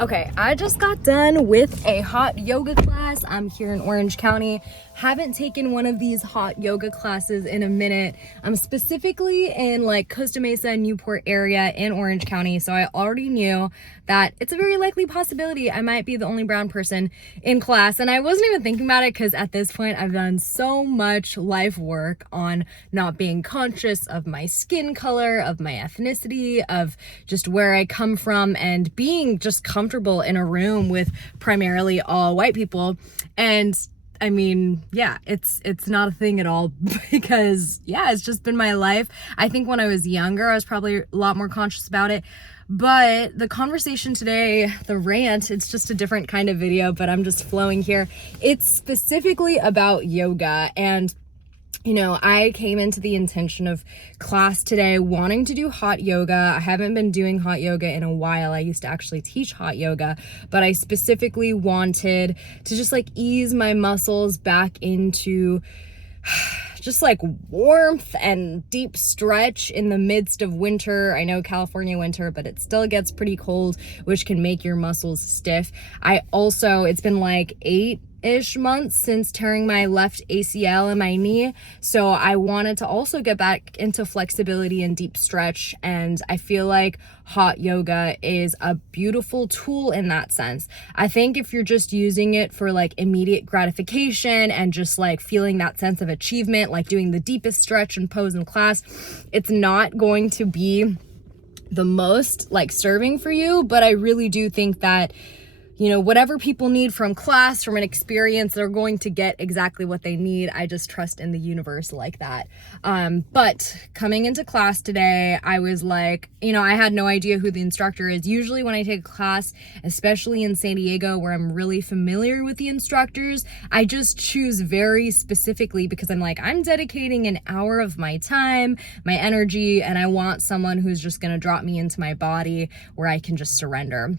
Okay, I just got done with a hot yoga class. I'm here in Orange County. Haven't taken one of these hot yoga classes in a minute. I'm specifically in like Costa Mesa, Newport area in Orange County, so I already knew that it's a very likely possibility I might be the only brown person in class. And I wasn't even thinking about it because at this point I've done so much life work on not being conscious of my skin color, of my ethnicity, of just where I come from, and being just comfortable in a room with primarily all white people. And I mean, yeah, it's not a thing at all because, yeah, it's just been my life. I think when I was younger, I was probably a lot more conscious about it. But the conversation today, the rant, it's just a different kind of video, but I'm just flowing here. It's specifically about yoga. And you know, I came into the intention of class today wanting to do hot yoga. I haven't been doing hot yoga in a while. I used to actually teach hot yoga, but I specifically wanted to just like ease my muscles back into just like warmth and deep stretch in the midst of winter. I know California winter, but it still gets pretty cold, which can make your muscles stiff. It's been like 8-ish months since tearing my left ACL in my knee. So I wanted to also get back into flexibility and deep stretch. And I feel like hot yoga is a beautiful tool in that sense. I think if you're just using it for like immediate gratification and just like feeling that sense of achievement, like doing the deepest stretch and pose in class, it's not going to be the most like serving for you. But I really do think that, you know, whatever people need from class, from an experience, they're going to get exactly what they need. I just trust in the universe like that. But coming into class today, I was like, you know, I had no idea who the instructor is. Usually when I take a class, especially in San Diego, where I'm really familiar with the instructors, I just choose very specifically because I'm like, I'm dedicating an hour of my time, my energy, and I want someone who's just going to drop me into my body where I can just surrender.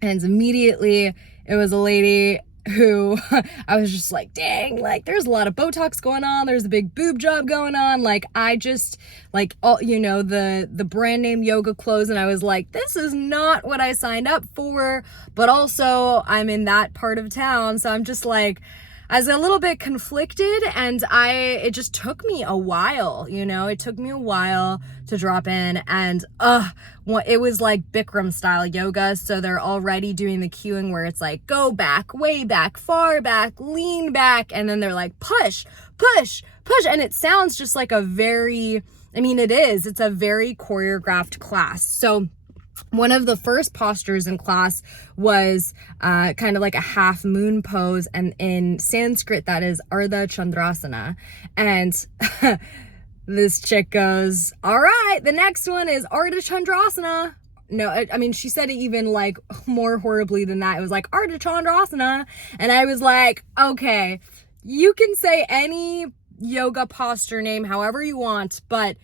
And immediately it was a lady who I was just like, dang, like there's a lot of Botox going on. There's a big boob job going on. Like I just like all, you know, the brand name yoga clothes. And I was like, this is not what I signed up for. But also I'm in that part of town. So I'm just like, I was a little bit conflicted, and it just took me a while, you know, it took me a while to drop in. And it was like Bikram style yoga. So they're already doing the cueing where it's like, go back, way back, far back, lean back. And then they're like, push, push, push. And it sounds just like it's a very choreographed class. So one of the first postures in class was kind of like a half moon pose, and in Sanskrit that is Ardha Chandrasana. And this chick goes, all right, the next one is Ardha Chandrasana. No, I mean, she said it even like more horribly than that. It was like Ardha Chandrasana. And I was like, okay, you can say any yoga posture name however you want, but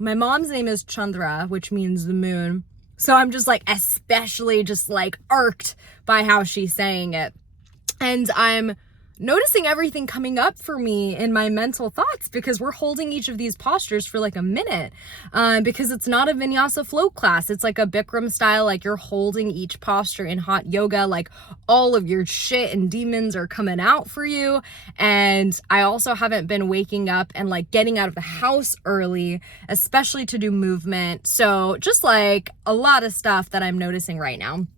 my mom's name is Chandra, which means the moon. So I'm just like, especially just like irked by how she's saying it. And I'm noticing everything coming up for me in my mental thoughts because we're holding each of these postures for like a minute, because it's not a vinyasa flow class. It's like a Bikram style, like you're holding each posture in hot yoga, like all of your shit and demons are coming out for you. And I also haven't been waking up and like getting out of the house early, especially to do movement. So just like a lot of stuff that I'm noticing right now.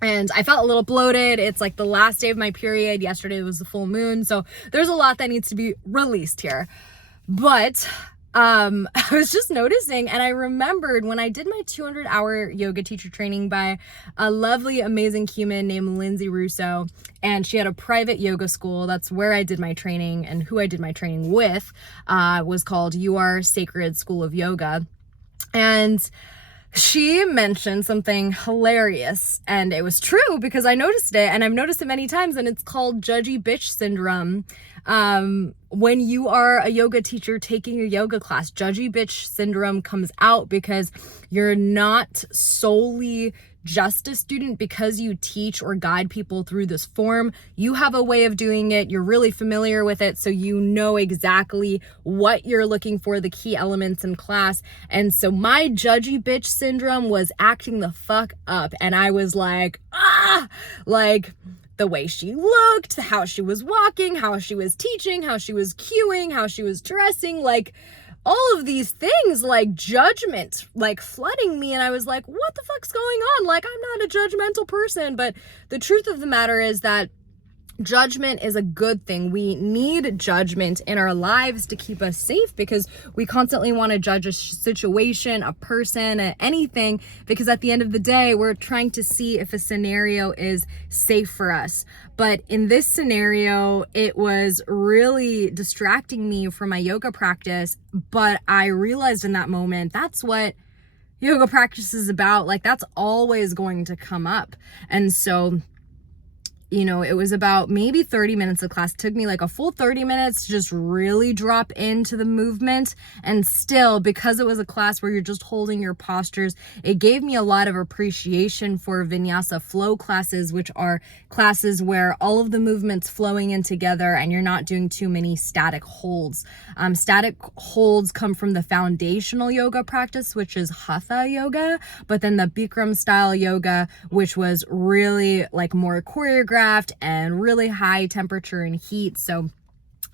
And I felt a little bloated. It's like the last day of my period. Yesterday was the full moon. So there's a lot that needs to be released here. But I was just noticing, and I remembered when I did my 200-hour yoga teacher training by a lovely, amazing human named Lindsay Russo. And she had a private yoga school. That's where I did my training, and who I did my training with was called You Are Sacred School of Yoga. And she mentioned something hilarious, and it was true because I noticed it, and I've noticed it many times, and it's called judgy bitch syndrome. When you are a yoga teacher taking a yoga class, judgy bitch syndrome comes out because you're not solely just a student because you teach or guide people through this form. You have a way of doing it. You're really familiar with it. So you know exactly what you're looking for, the key elements in class. And so my judgy bitch syndrome was acting the fuck up. And I was like, like the way she looked, how she was walking, how she was teaching, how she was cueing, how she was dressing, like all of these things, like judgment, like flooding me. And I was like, what the fuck's going on? Like, I'm not a judgmental person. But the truth of the matter is that judgment is a good thing. We need judgment in our lives to keep us safe, because we constantly want to judge a situation, a person, anything, because at the end of the day, we're trying to see if a scenario is safe for us. But in this scenario, it was really distracting me from my yoga practice. But I realized in that moment, that's what yoga practice is about. Like, that's always going to come up. And so, you know, it was about maybe 30 minutes of class. It took me like a full 30 minutes to just really drop into the movement. And still, because it was a class where you're just holding your postures, it gave me a lot of appreciation for vinyasa flow classes, which are classes where all of the movements flowing in together and you're not doing too many static holds. Static holds come from the foundational yoga practice, which is hatha yoga, but then the Bikram style yoga, which was really like more choreographed and really high temperature and heat. So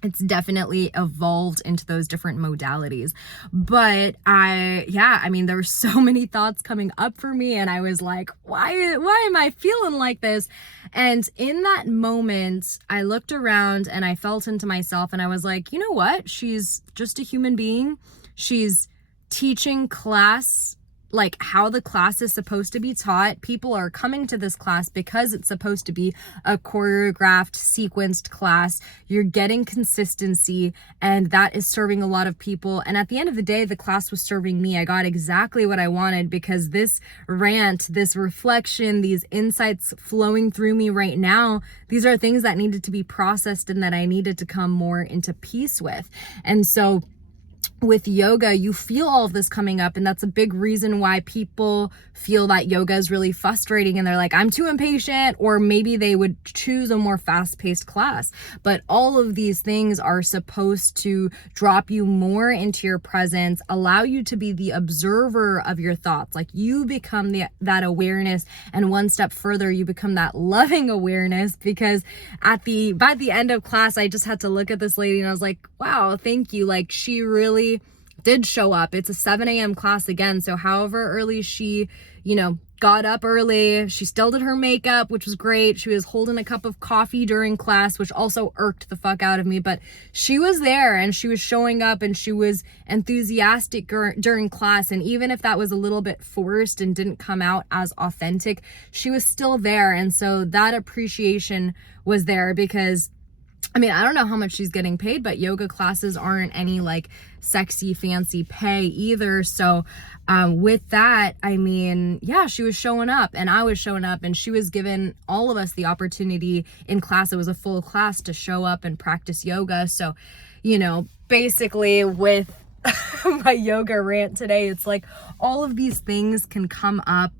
it's definitely evolved into those different modalities. But I mean, there were so many thoughts coming up for me, and I was like, why am I feeling like this? And in that moment, I looked around and I felt into myself, and I was like, you know what? She's just a human being. She's teaching class like how the class is supposed to be taught. People are coming to this class because it's supposed to be a choreographed, sequenced class. You're getting consistency, and that is serving a lot of people. And at the end of the day, the class was serving me. I got exactly what I wanted, because this rant, this reflection, these insights flowing through me right now, these are things that needed to be processed and that I needed to come more into peace with. And so with yoga, you feel all of this coming up, and that's a big reason why people feel that yoga is really frustrating, and they're like, I'm too impatient, or maybe they would choose a more fast-paced class. But all of these things are supposed to drop you more into your presence, allow you to be the observer of your thoughts. Like, you become that awareness, and one step further, you become that loving awareness, because by the end of class, I just had to look at this lady and I was like, wow, thank you. Like, she really did show up. It's a 7 a.m. class again. So however early she, got up early, she still did her makeup, which was great. She was holding a cup of coffee during class, which also irked the fuck out of me. But she was there, and she was showing up, and she was enthusiastic during class. And even if that was a little bit forced and didn't come out as authentic, she was still there. And so that appreciation was there, because I mean, I don't know how much she's getting paid, but yoga classes aren't any like sexy, fancy pay either. So with that, I mean, yeah, she was showing up, and I was showing up, and she was giving all of us the opportunity in class. It was a full class to show up and practice yoga. So, basically with my yoga rant today, it's like all of these things can come up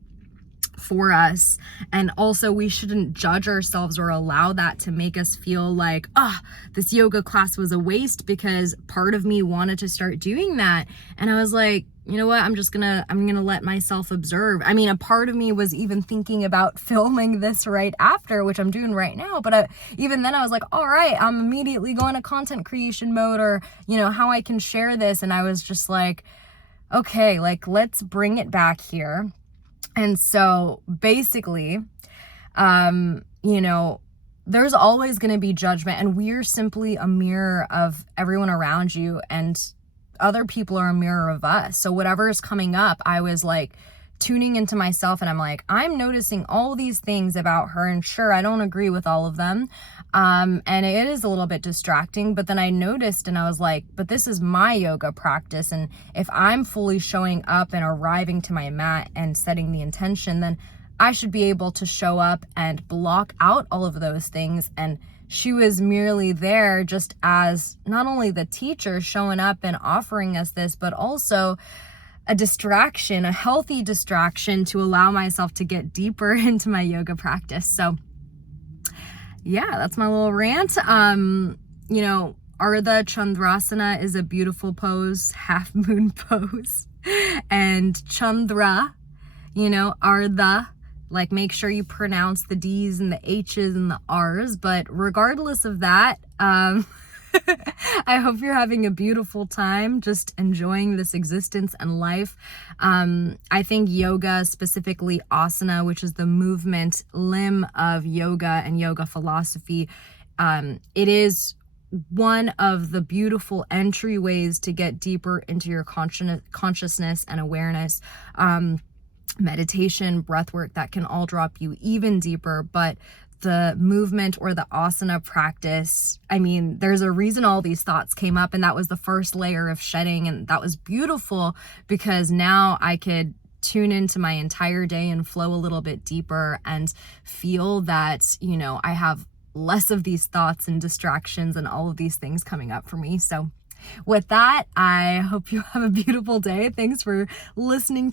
for us, and also we shouldn't judge ourselves or allow that to make us feel like, this yoga class was a waste, because part of me wanted to start doing that. And I was like, you know what, I'm gonna let myself observe. I mean, a part of me was even thinking about filming this right after, which I'm doing right now, but even then I was like, all right, I'm immediately going to content creation mode, or how I can share this. And I was just like, okay, like, let's bring it back here. And so basically, there's always going to be judgment, and we're simply a mirror of everyone around you, and other people are a mirror of us. So whatever is coming up, I was like tuning into myself, and I'm like, I'm noticing all these things about her, and sure, I don't agree with all of them. And it is a little bit distracting, but then I noticed, and I was like, but this is my yoga practice. And if I'm fully showing up and arriving to my mat and setting the intention, then I should be able to show up and block out all of those things. And she was merely there just as not only the teacher showing up and offering us this, but also a distraction, a healthy distraction to allow myself to get deeper into my yoga practice. So yeah, that's my little rant. You know, Ardha Chandrasana is a beautiful pose, half moon pose. And Chandra, you know, Ardha, like make sure you pronounce the D's and the H's and the R's. But regardless of that, I hope you're having a beautiful time just enjoying this existence and life. I think yoga, specifically asana, which is the movement limb of yoga and yoga philosophy, it is one of the beautiful entryways to get deeper into your consciousness and awareness. Meditation, breath work, that can all drop you even deeper. But the movement or the asana practice, I mean, there's a reason all these thoughts came up, and that was the first layer of shedding. And that was beautiful because now I could tune into my entire day and flow a little bit deeper and feel that, you know, I have less of these thoughts and distractions and all of these things coming up for me. So with that, I hope you have a beautiful day. Thanks for listening